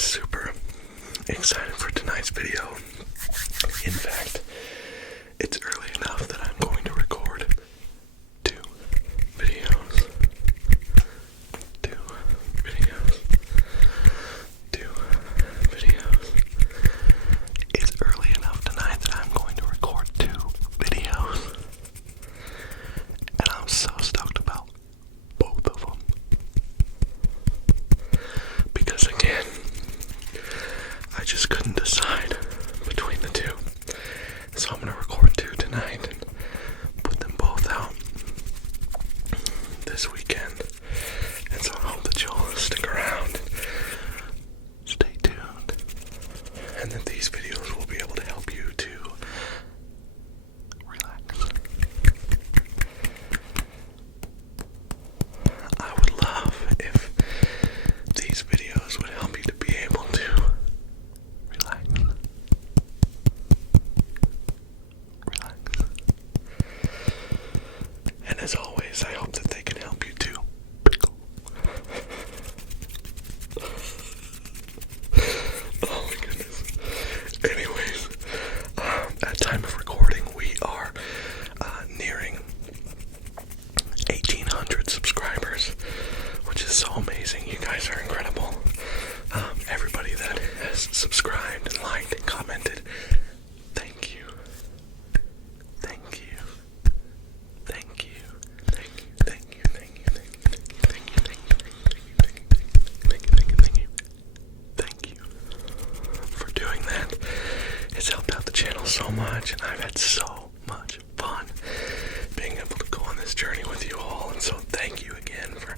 super excited for tonight's video. In fact, it's early enough that I'm going to record two videos. It's early enough tonight that I'm going to record two videos. And I'm so stoked about both of them. Because again, I just couldn't decide between the two. So I'm going to record two tonight and put them both out this weekend. And so I hope that you'll stick around and stay tuned. And that these videos will be able to help you to relax. I would love if these videos would help you to be able to relax. And as always, I hope that they can help you to pickle. Oh my goodness. Anyways, at time of recording, we are nearing 1,800 subscribers, which is so amazing. You guys are incredible. Everybody that has subscribed and liked and commented, thank you. Thank you. Thank you. Thank you. Thank you. Thank you. Thank you. Thank you. Thank you. Thank you for doing that. It's helped out the channel so much, and I've had so much fun being able to go on this journey with you all. And so thank you again for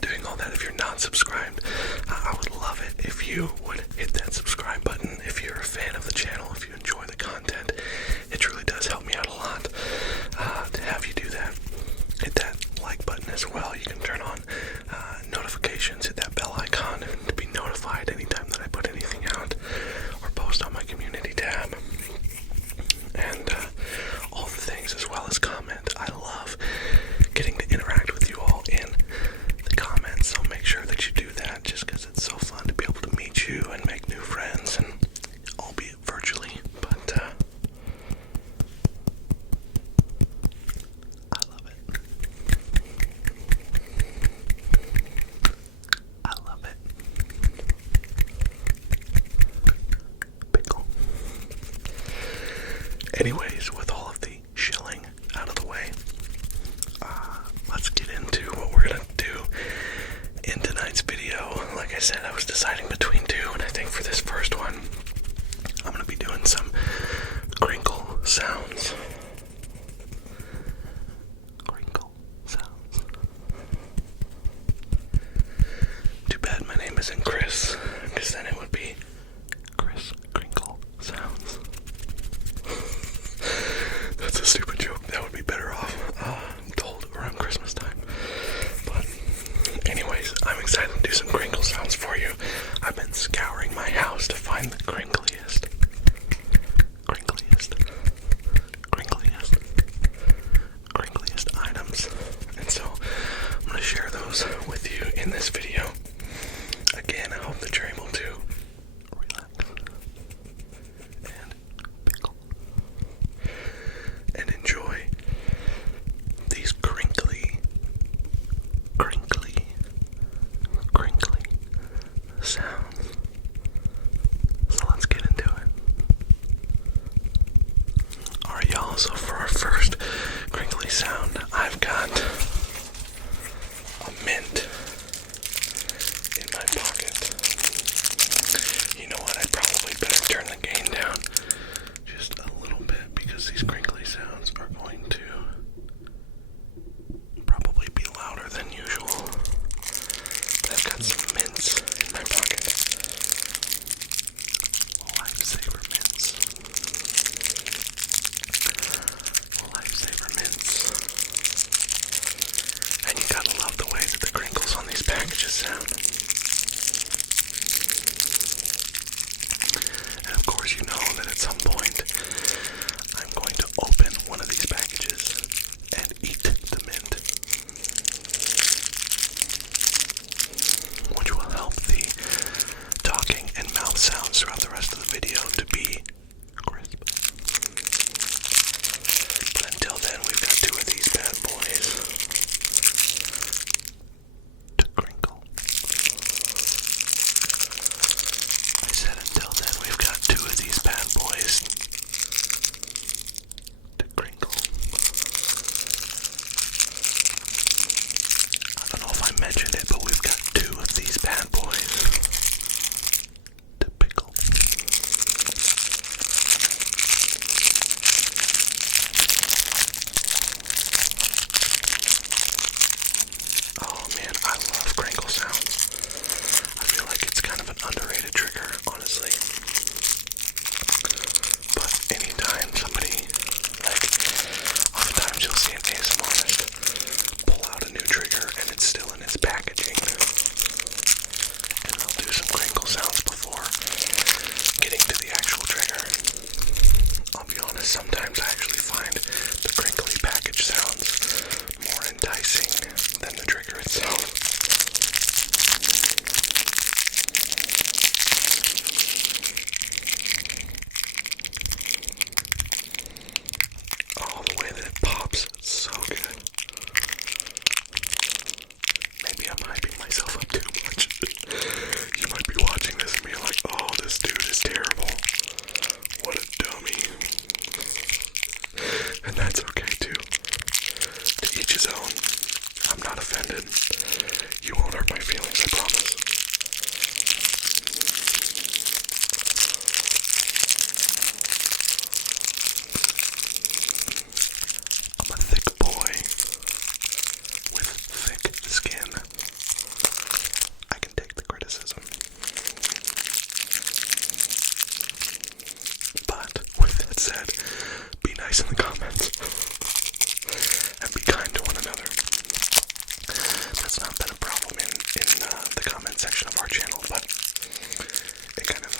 doing all that. If you're not subscribed, I would love it if you would hit that subscribe button. If you're a fan of the channel, if you enjoy the content, it truly does help me out a lot to have you do that. Hit that like button as well. You can turn on notifications, hit that bell icon to be notified anytime that I put anything out or post on my community tab. And all the things, as well as comment. I love getting to interact with you all in the comments, so make sure that you do that, just because it's so fun to be able to meet you and make new friends, and albeit virtually, but I love it. I love it. Pickle. Anyways, with all of the shilling out of the way, let's get into what we're gonna do in tonight's video. Like I said, I was deciding between two, and I think for this first one, I'm gonna be doing some crinkle sounds. Crinkle sounds. Too bad my name isn't Chris, because then it would be Chris Crinkle Sounds. That's a stupid joke. That would be better off told around Christmas time. But anyways, I'm excited to do some crinkle sounds for you. I've been scouring my house to find the crinkliest items. And so I'm going to share those with you in this video. Again, I hope that you're able to relax and pickle and enjoy these crinkly sounds. So let's get into it. Alright, y'all, so for our first crinkly sound, I've got a mint in my pocket. You know what, I probably better turn the gain down just a little bit, because these crinkly sounds are going to probably be louder than usual. But I've got some mints in my pocket. Lifesaver mints. Lifesaver mints. And you gotta love the way that the crinkles on these packages sound. And of course, you know that at some point I'm going to open one of these packages and eat the mint, which will help the talking said, be nice in the comments and be kind to one another. That's not been a problem in the comment section of our channel, but it kind of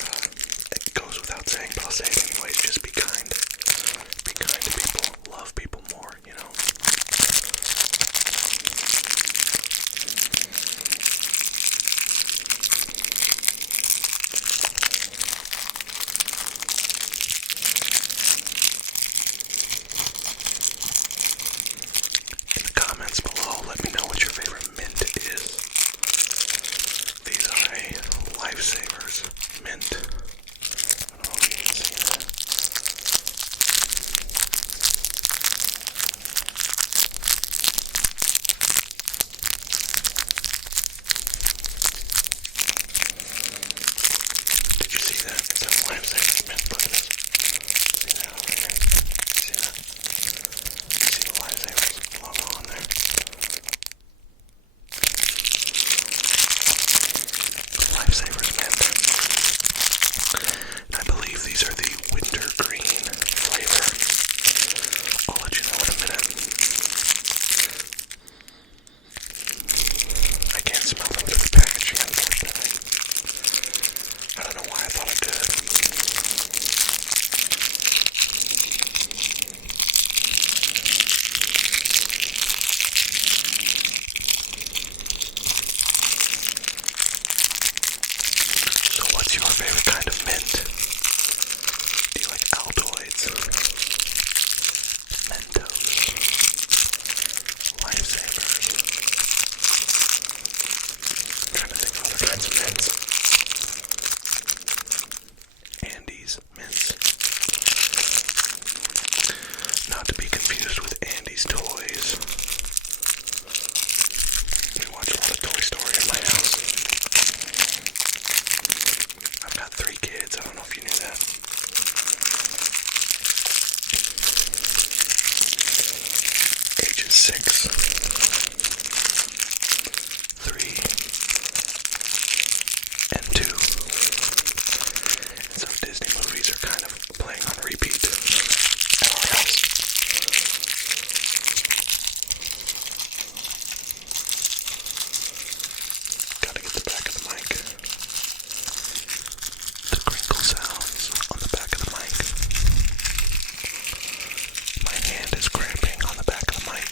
it goes without saying, but I'll say it anyways. Just be kind. Be kind to people. Love people more, you know. In the comments below, let me know what your favorite mint is. These are a Lifesavers mint. I don't know if you can see that. Did you see that? It's a Lifesavers mint. Look at this. See that over here? See that? See the Lifesavers logo on there? Lifesavers mint. And I believe these are the wintergreen flavor. I'll let you know in a minute. I can't smell them through the packaging, unfortunately. I don't know why I thought I could. So what's your favorite kind of mint? Do you like Altoids? Mentos? Lifesavers? I'm trying to think of other kinds of mints. Andy's mints. Not to be confused with Andy's toys. We watch a lot of Toy Story in my house. I've got 3 kids. I don't know if you knew that. Ages 6, 3, and 2. And so Disney movies are kind of playing on repeat at our house. Gotta get the back of the mic. The crinkle sounds on the back of the mic. My hand is cramping on the back of the mic.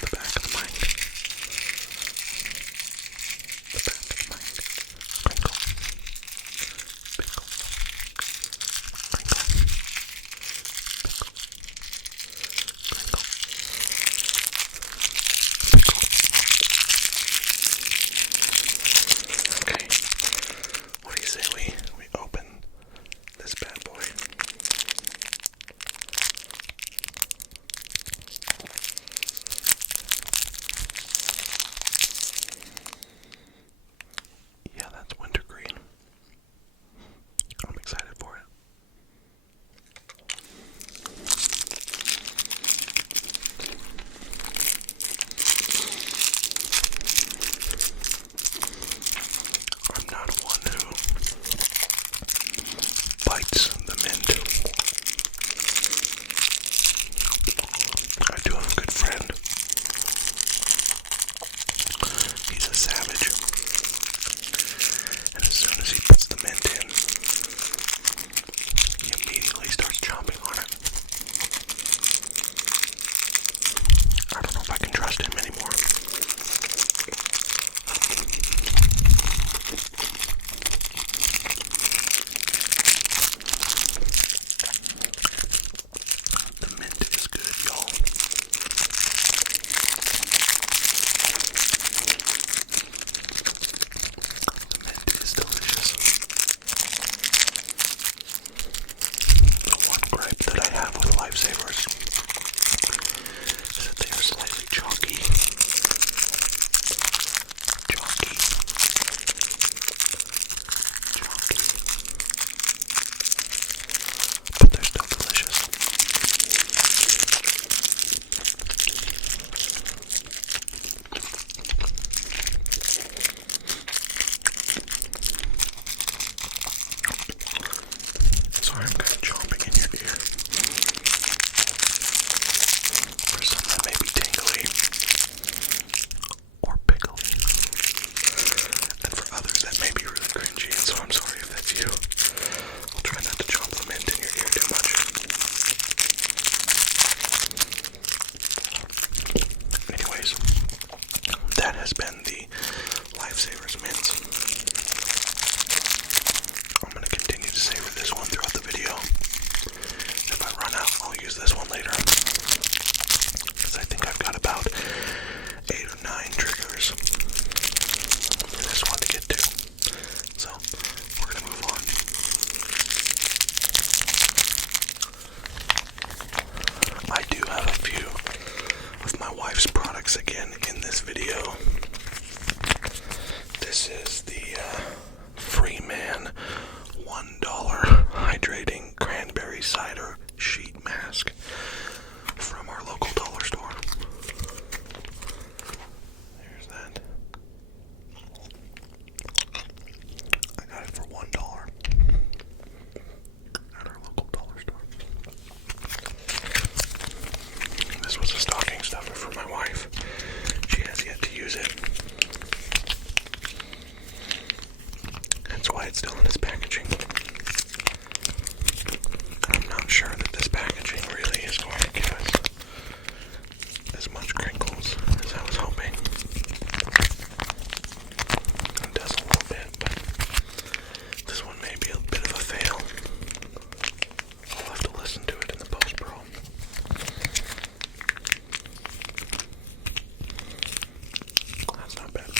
The back of the mic. The back of the mic. Crinkle. Pickle. Crinkle. Pickle. Crinkle. Pickle. Okay. What do you say we open this bad boy? Yeah, that's wintergreen. I'm excited for it. I'm not one who bites the mint. I do have a good friend. He's a savage. And as soon as he puts the mint in, he immediately starts chomping on it. I don't know if I can trust him anymore. The mint is good, y'all. inside still in its packaging. I'm not sure that this packaging really is going to give us as much crinkles as I was hoping. It does a little bit, but this one may be a bit of a fail. I'll have to listen to it in the post-pro. That's not bad.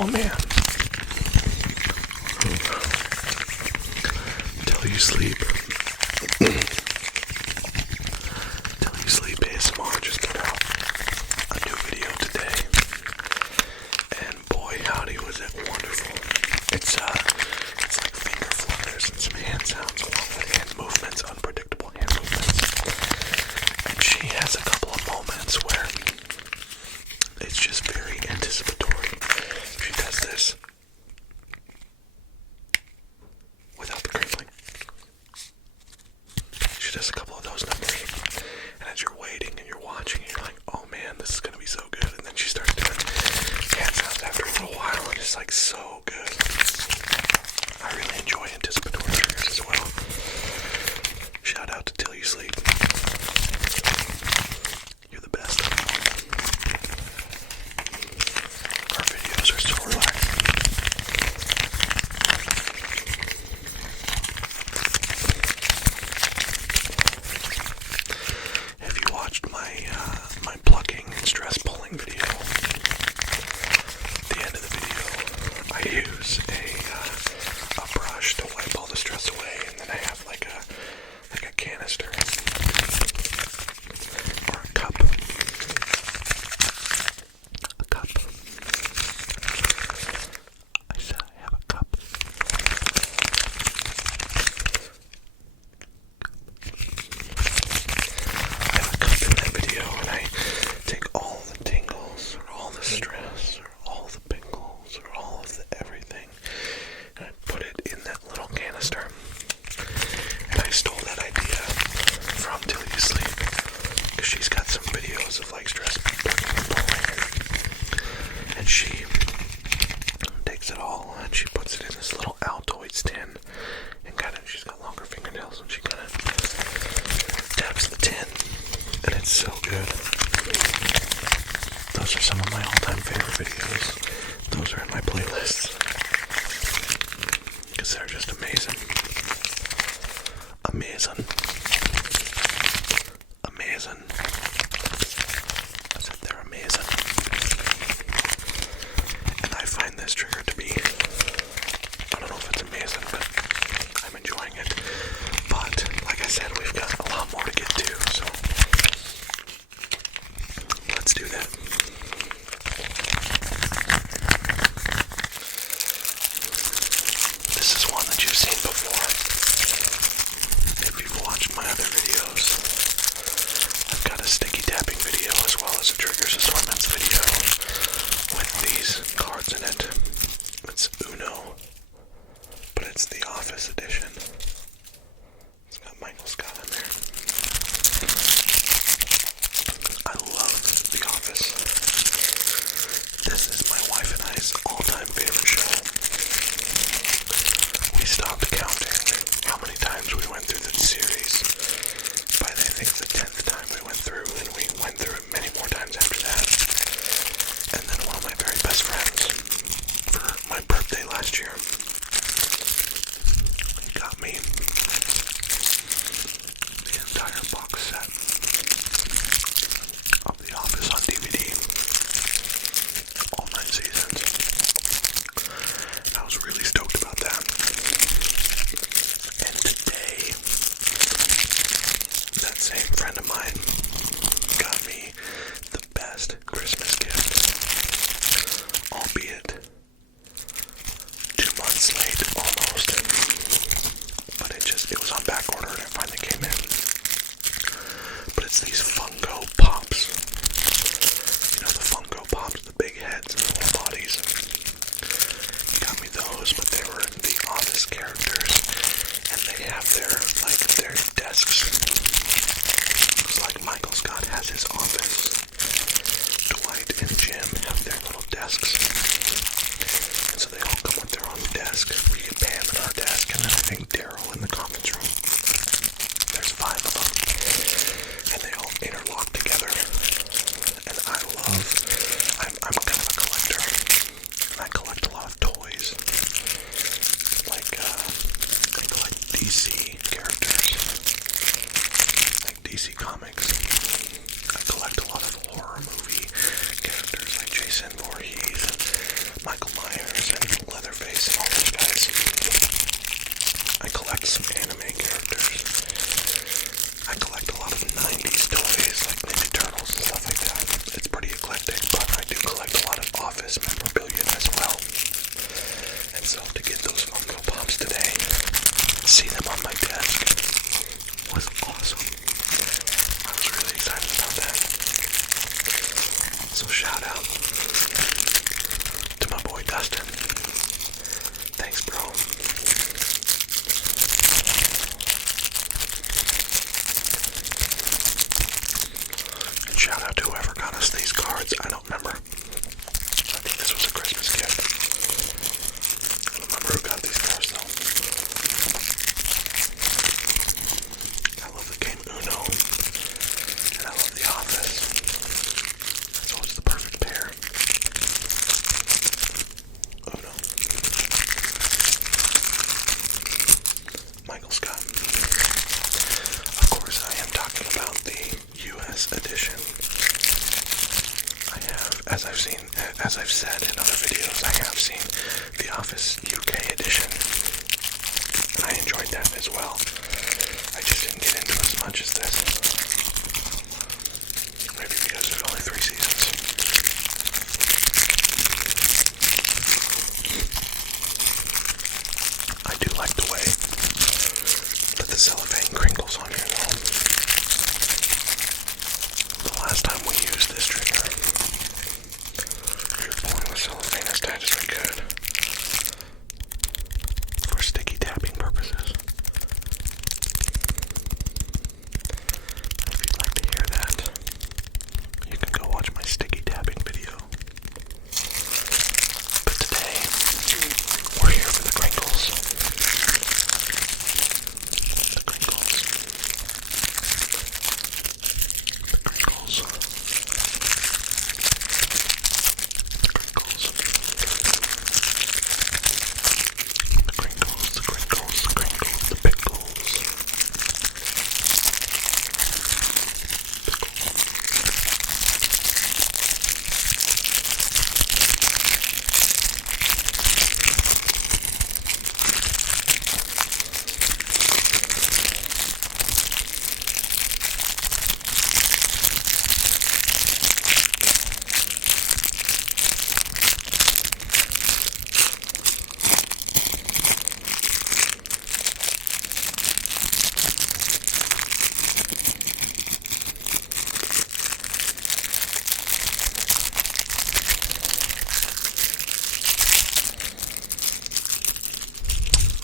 Oh man. Till You Sleep. Till You Sleep ASMR just put out a new video today. And boy howdy was it wonderful. It's like finger flutters and some hand sounds along with hand movements, unpredictable hand movements. And she has a couple of moments where it's just very anticipatory. She does this without the crinkling. She does a couple of those numbers. And as you're waiting and you're watching, you're like, oh man, this is going to be so good. And then she starts doing hand sounds after a little while, and it's like so good. I really enjoy anticipatory triggers as well. Shout out to Till You Sleep. You're the best. Our videos are so relaxing. If you watched my plucking and stress pulling video, at the end of the video, I use a brush to wipe all the stress away, and then I have like a canister or a cup. A cup. I said I have a cup. I have a cup in that video, and I take all the tingles, or all the stress, or all the pickles, or all of the everything, and I put it in that little canister. And I stole that idea from Till You Sleep, because she's got some videos of like stress plucking and pulling, and she takes it all and she puts it in this little Altoids tin, and she's got longer fingernails, and she kind of taps the tin, and it's so good. Those are some of my all-time favorite videos. Those are in my playlists, because they're just amazing. Amazing. Amazing. I said they're amazing. And I find this trigger to be, I don't know if it's amazing, but I'm enjoying it. But, like I said, we've got a lot more to get to, so let's do that. This is one that you've seen before. If you've watched my other videos, I've got a sticky tapping video as well as a triggers assortments video with these cards in it. It's Uno, but it's the Office edition. It's got Michael Scott in there. I love The Office. This is my wife and I's all-time favorite show. We stopped counting how many times we went through the series. By I think it's the 10th time we went through, and we went through it many more times after that. And then one of my very best friends, for my birthday last year, he got me the entire box set of The Office on DVD, all 9 seasons. I was really stoked about that. And today, that same friend of mine got me the best Christmas gift, albeit 2 months late almost, but it was on back order and it finally came in. But it's these Funko Pops. You know, the Funko Pops, the big heads and the little bodies. He got me those, but they were the Office characters, and they have their desks. It's like Michael Scott has his office. Dwight and Jim have their little desks. And so they all come with their own desk. We get Pam at our desk, and then I think Daryl in the conference room. There's 5 of them. And they all interlock together. And I'm kind of a collector. And I collect a lot of toys. I collect DC characters. Like DC Comics. I collect a lot of horror movie characters. as I've said in other videos, I have seen The Office UK edition. I enjoyed that as well. I just didn't get into as much as this. Maybe because there's only 3 seasons. I do like the way that the cellophane crinkles on your nail. The last time we used this trigger, we were pulling the cellophane as tight as we could for sticky tapping purposes. If you'd like to hear that, you can go watch my sticky tapping video. But today, we're here for the crinkles. The crinkles. The crinkles. The crinkles. The crinkles, the crinkles, the crinkles, the pickles.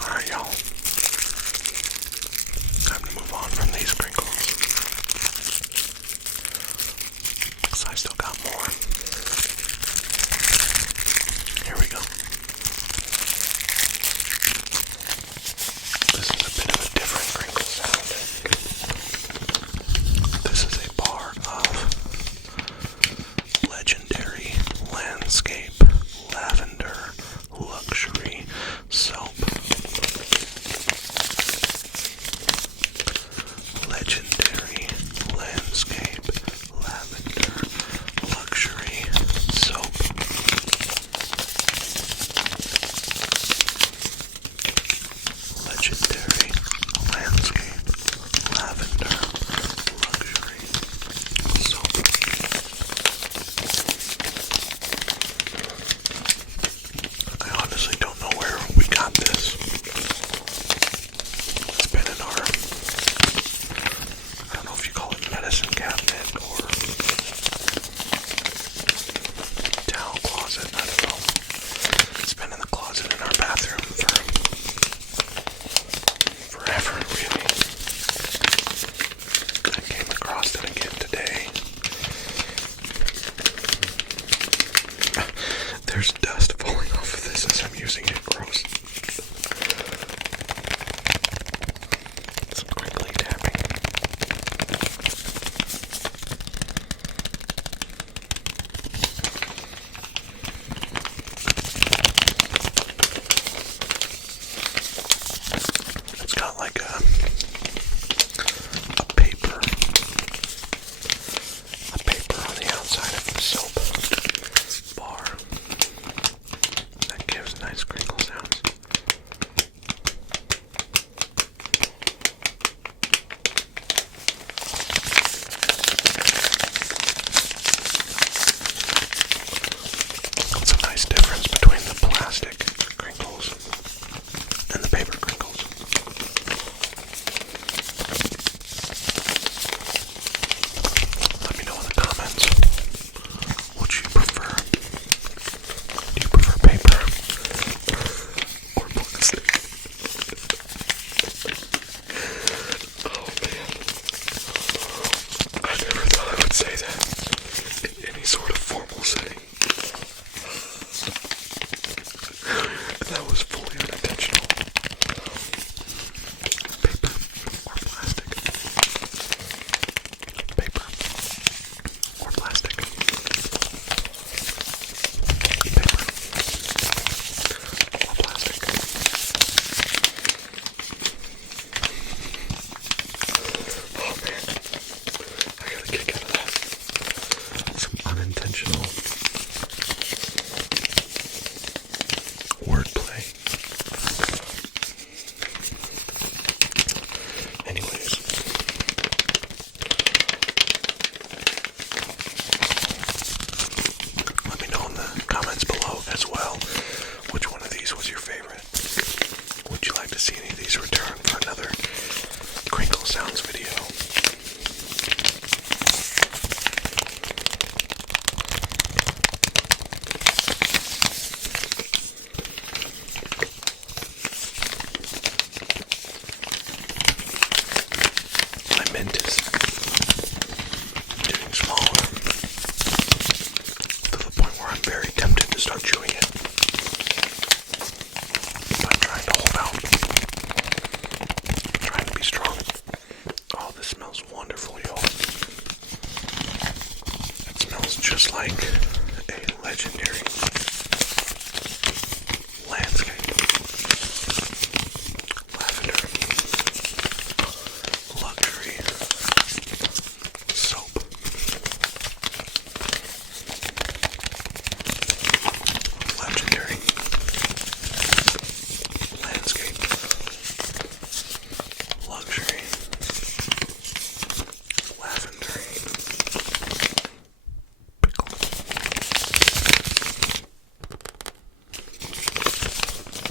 Alright, y'all. Time to move on from these crinkles. Because I still got more. Here we go. This is a bit of a different crinkle sound. This is a bar of legendary landscape lavender luxury soap. Legendary landscape lavender luxury soap. Legendary landscape lavender luxury soap. I honestly don't know where we got this. It's been in our, I don't know if you call it medicine cabinet or towel closet, I don't know. It's been in the closet in our bathroom for forever, really. I came across it again today. There's dust falling off of this as I'm using it. Gross. Some crinkly tapping. It's got like a paper on the outside of the soap bar that gives nice crinkle sounds. It's a nice difference between the plastic crinkles and the paper crinkles. Let me know in the comments what you prefer. Do you prefer paper or plastic? Oh man, I never thought I would say that in any sort of formal setting. That was fully unintentional. Paper or plastic? Paper or plastic? Paper or plastic? Oh man, I got a kick out of that. Some unintentional start chewing it. But I'm trying to hold out. I'm trying to be strong. Oh, this smells wonderful, y'all. It smells just like a legendary landscape. Lavender. Luxury. Soap. Legendary. Landscape. Luxury. Lavender. Pickle.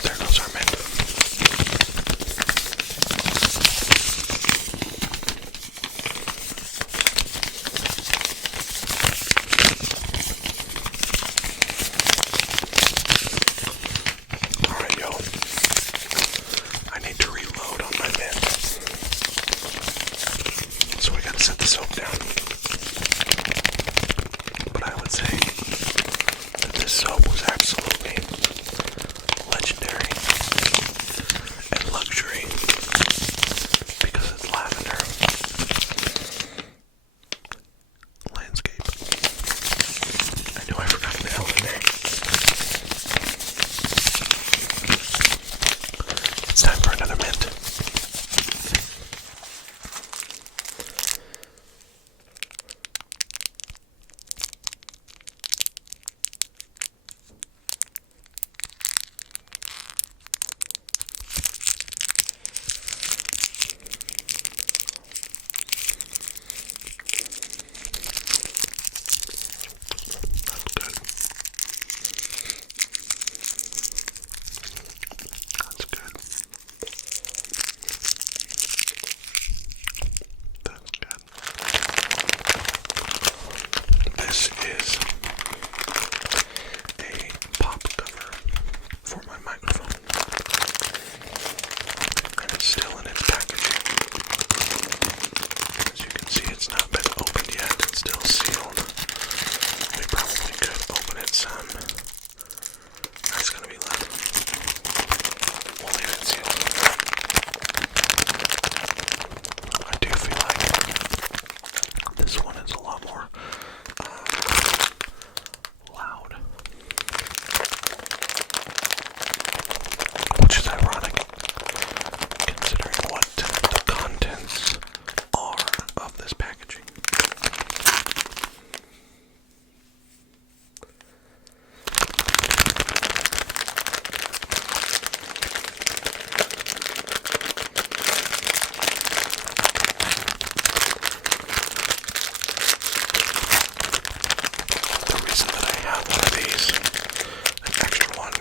There goes our mint. Alright, yo. I need to reload on my mint. So we gotta set the soap down. But I would say that this soap was absolutely legendary and luxury because it's lavender. Landscape. I knew I forgot an L in there. It's time for another mint. That's good. That's good. This is a pop cover for my microphone. And it's still in its packaging. As you can see, it's not been opened yet. It's still sealed. We probably could open it some. That's gonna be left. We'll leave it sealed. I do feel like this one is a lot more loud. Which is ironic, considering what the contents are of this packaging. The reason that I have one of these, an extra one,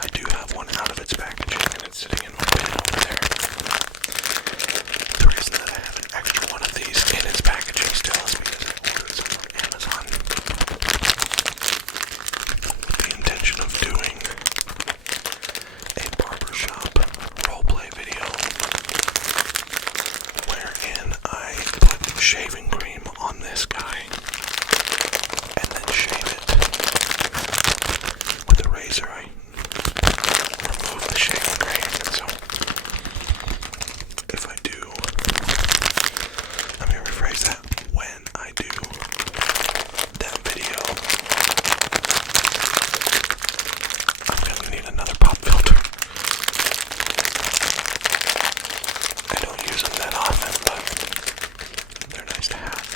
I do have one out of its packaging and it's sitting in my bin over there. The reason that I have an extra one of these in its packaging still is because I ordered some from Amazon with the intention of doing a barbershop roleplay video wherein I put shaving cream on this guy and then shave it with a razor. I remove the shaving cream, and so if I do, let me rephrase that, when I do that video, I'm gonna need another pop filter. I don't use them that often, but they're nice to have.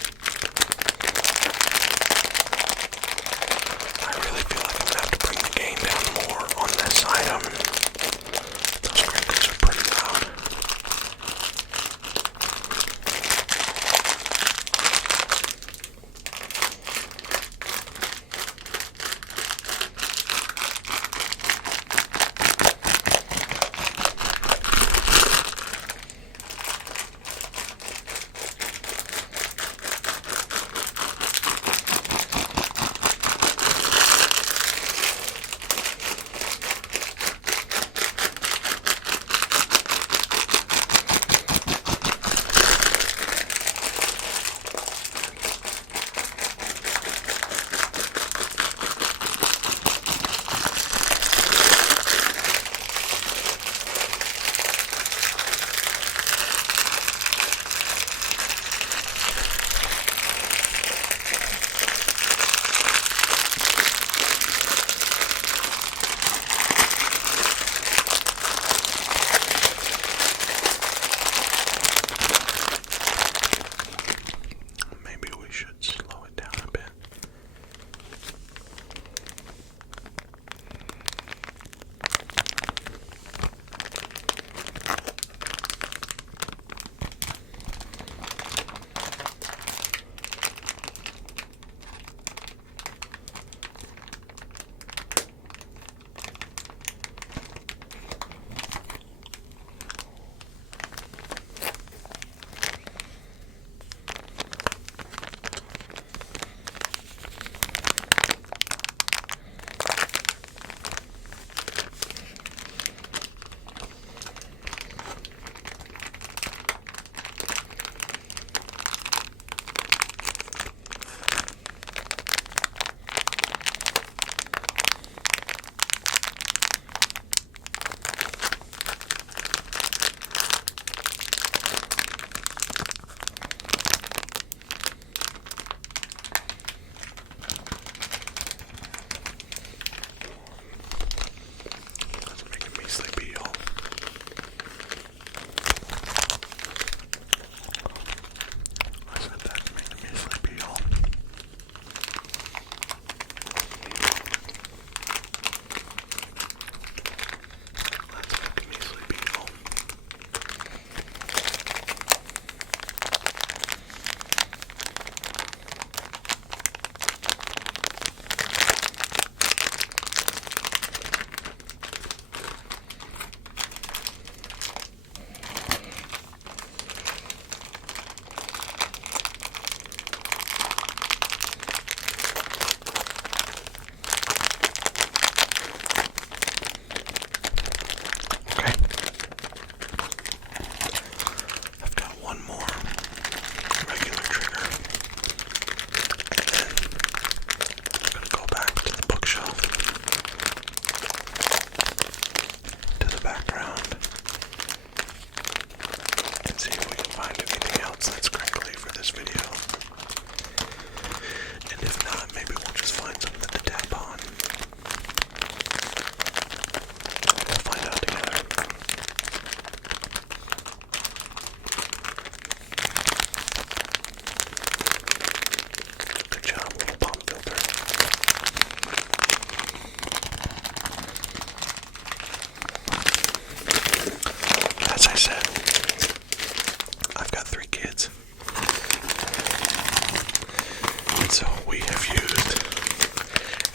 And so we have used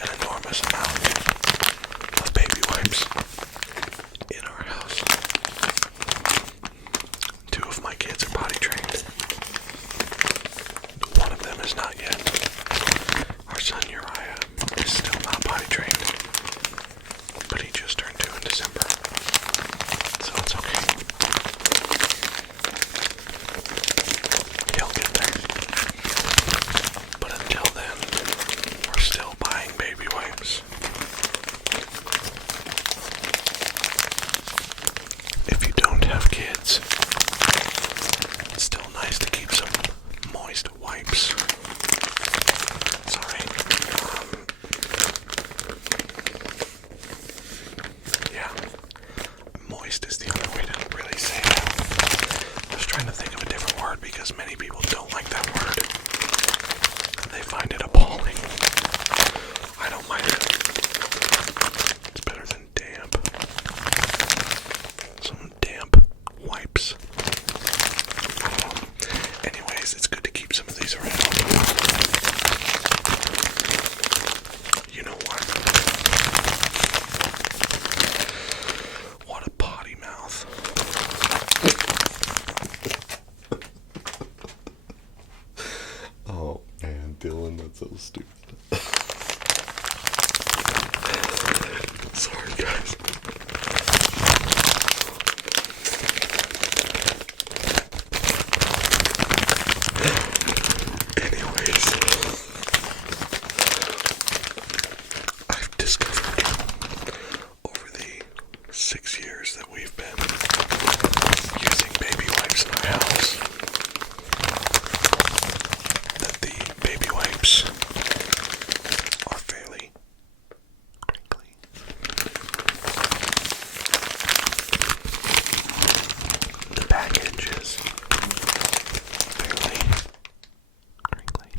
an enormous amount of baby wipes in our house. 2 of my kids are potty trained. 1 of them is not yet. Our son Uriah is still not potty trained, but he just turned 2 in December, so it's okay. He'll get there. But until then, we're still buying baby wipes. If you don't have kids, it's still nice to keep some moist wipes. Sorry. Yeah. Moist is the only way to really say that. I was trying to think of a different word because many people don't like that word. They find it appalling. I don't mind it. It's better than damp. Some damp wipes. I don't know. Anyways, it's good to keep some of these around. You know what? What a potty mouth. Oh man, Dylan, that's so stupid. Sorry, guys. Anyways, I've discovered over the 6 years that we've been using baby wipes in our house that the baby wipes are fairly crinkly. The package is fairly crinkly.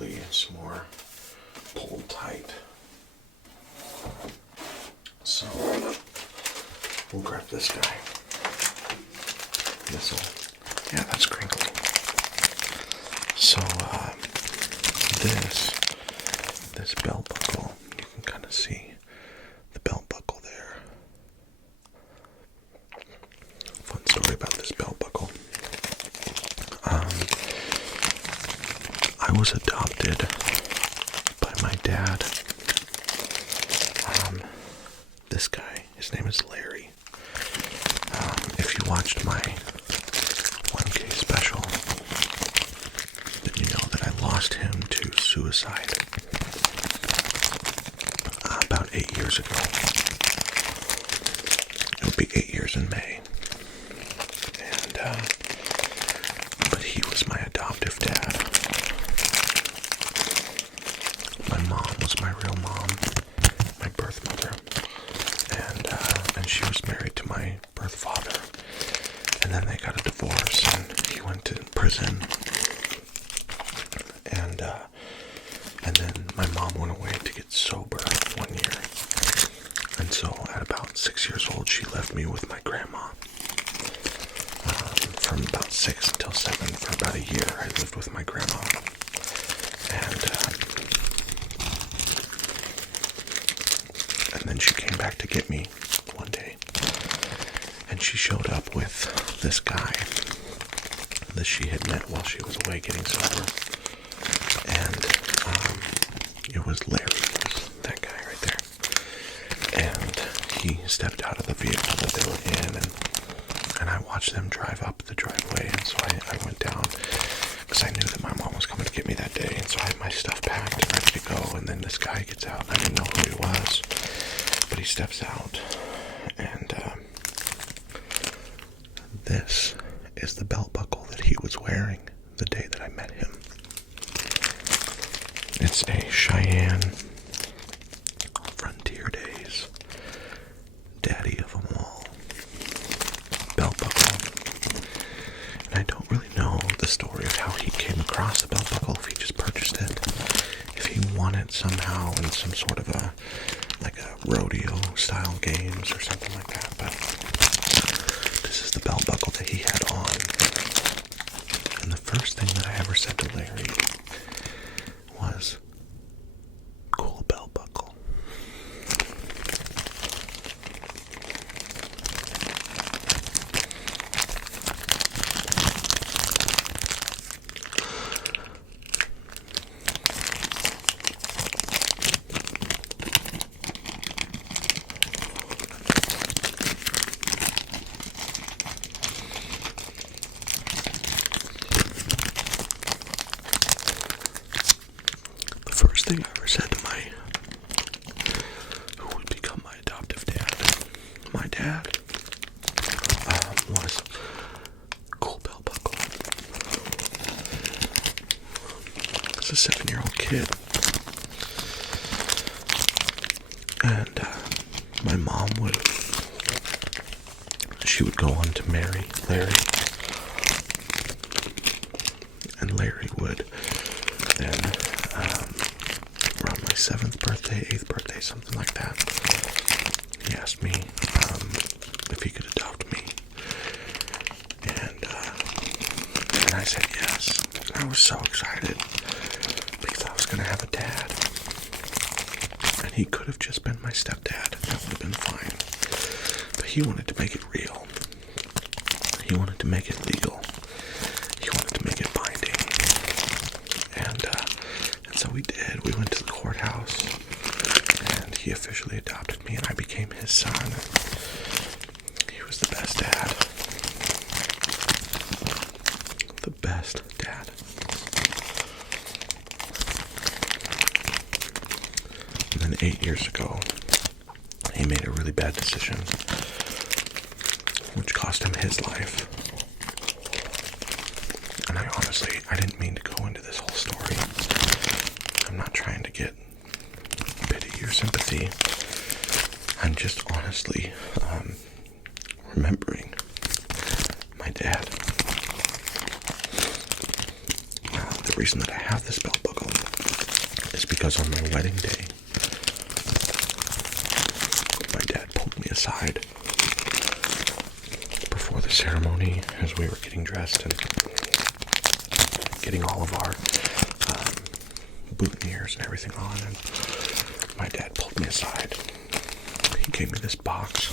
hopefully it's more pulled tight. So we'll grab this guy. Yeah, that's crinkly. So this belt buckle, you can kind of see the belt buckle there. Fun story about this belt buckle. I was adopted by my dad. This guy, his name is Larry. If you watched my 1K special, then you know that I lost him to suicide about 8 years ago. It'll be 8 years in May. But he was my adoptive dad. My mom was my real mom, my birth mother, and she was married to my birth father. And then they got a divorce, and he went to prison. And then my mom went away to get sober 1 year. And so at about 6 years old, she left me with my grandma. From about 6 until 7, for about a year, I lived with my grandma. And then she came back to get me one day. And she showed up with this guy that she had met while she was away getting sober. And it was Larry, that guy right there. And he stepped out of the vehicle that they were in, and I watched them drive up the driveway. And so I went down because I knew that my mom was coming to get me that day. And so I had my stuff packed and ready to go. And then this guy gets out, and I didn't know who he was, but he steps out, and this is the belt buckle that he was wearing the day that I met him. It's a Cheyenne Frontier Days Daddy of them all belt buckle. And I don't really know the story of how he came across the belt buckle, if he just purchased it, if he won it somehow in some sort of a rodeo style games or something like that. But this is the belt buckle that he had on. And the first thing that I ever said to Larry was, "Cool belt buckle." First thing I ever said to who would become my adoptive dad, my dad, was, "Cool belt buckle." As a 7-year-old kid, and my mom she would go on to marry Larry, and Larry would then, around my 7th birthday, 8th birthday, something like that, he asked me if he could adopt me, and I said yes. And I was so excited because I was going to have a dad, and he could have just been my stepdad. That would have been fine, but he wanted to make it real. He wanted to make it legal. He wanted to make it binding. And so we did. We went to the courthouse, and he officially adopted me, and I became his son. He was the best dad. The best dad. And then 8 years ago, he made a really bad decision, which cost him his life. And I didn't mean to go into this whole story. I'm not trying to get pity or sympathy. I'm just honestly remembering my dad. The reason that I have this belt buckle because on my wedding day, my dad pulled me aside before the ceremony as we were getting dressed and getting all of our boutonnieres and everything on, and my dad pulled me aside. He gave me this box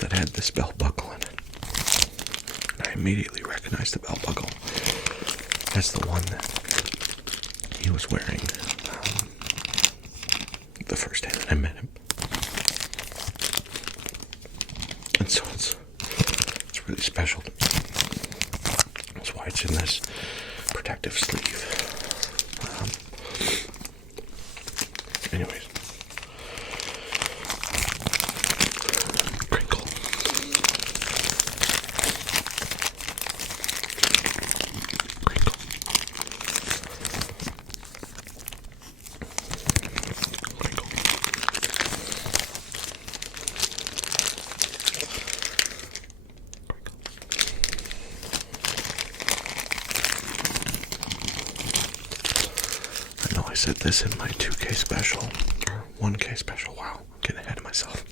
that had this belt buckle in it. And I immediately recognized the belt buckle as the one that he was wearing the first day that I met him. And so it's really special to me. That's why it's in this protective sleeve. Anyways. Crinkle. Crinkle. Crinkle. I know I said this in my 2K special, or 1K special. Wow, I'm getting ahead of myself.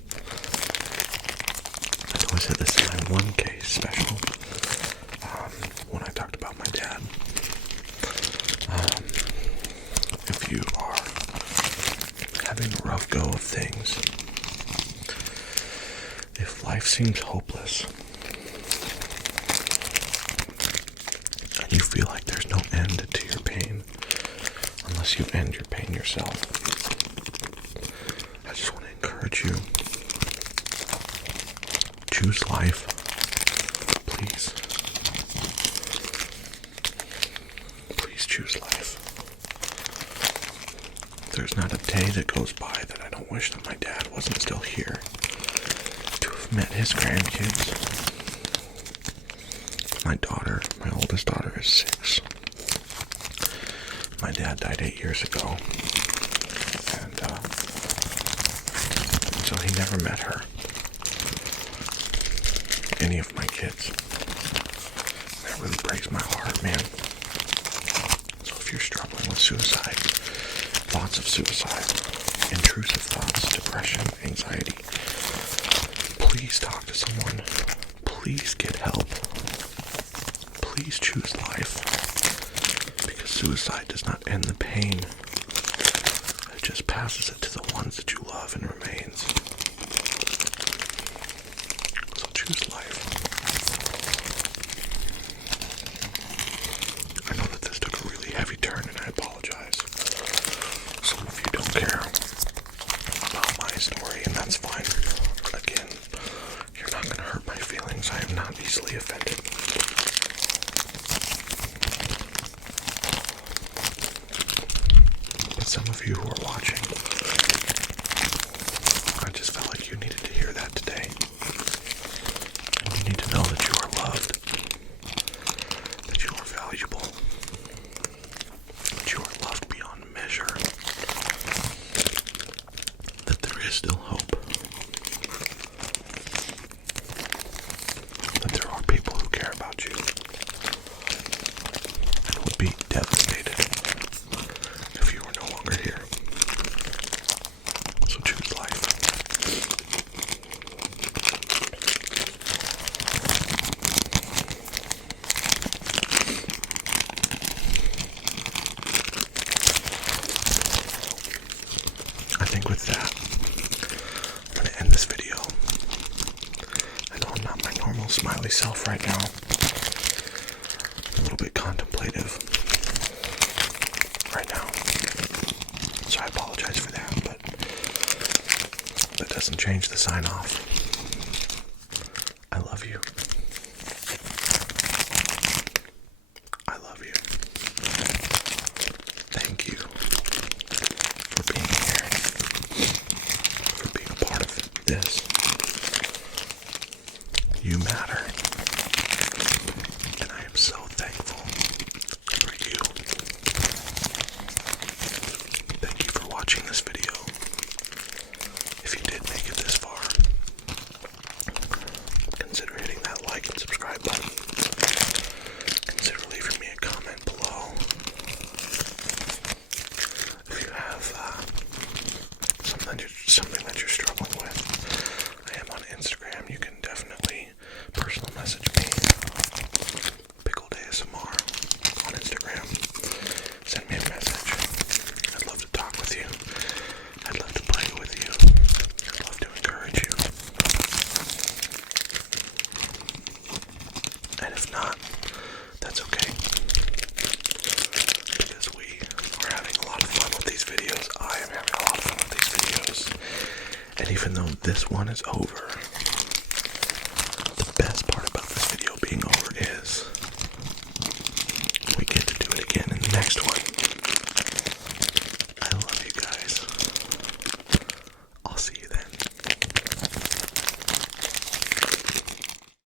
I know I said this in my 1K special when I talked about my dad. If you are having a rough go of things, if life seems hopeless, and you feel like there's no end to your pain, unless you end your pain yourself, I just want to encourage you. Choose life. Please. Please choose life. There's not a day that goes by that I don't wish that my dad wasn't still here to have met his grandkids. My daughter, my oldest daughter, is 6. My dad died 8 years ago, and so he never met her, any of my kids. That really breaks my heart, man. So if you're struggling with suicide, thoughts of suicide, intrusive thoughts, depression, anxiety, please talk to someone. Please get help. Please choose life. Because suicide does not end the pain. It just passes it to the ones that you love and remains. So choose life. I know that this took a really heavy turn, and I apologize. Some of you don't care about my story, and that's fine. Again, you're not going to hurt my feelings. I am not easily offended. But some of you who are watching, I just felt like you needed to hear that today. And you need to know that you are loved, that you are valuable, that you are loved beyond measure, that there is still hope, that there are people who care about you, and would be devastated if you were no longer here. So choose life. I think with that, I'm going to end this video. I know I'm not my normal smiley self right now. I'm a little bit contemplative right now. So I apologize for that, but that doesn't change the sign off. I love you. I love you. Thank you for being here, for being a part of this. You matter. And I am so thankful for you. Thank you for watching this video. If you did make it this far, consider hitting that like and subscribe button. Consider leaving me a comment below. And even though this one is over,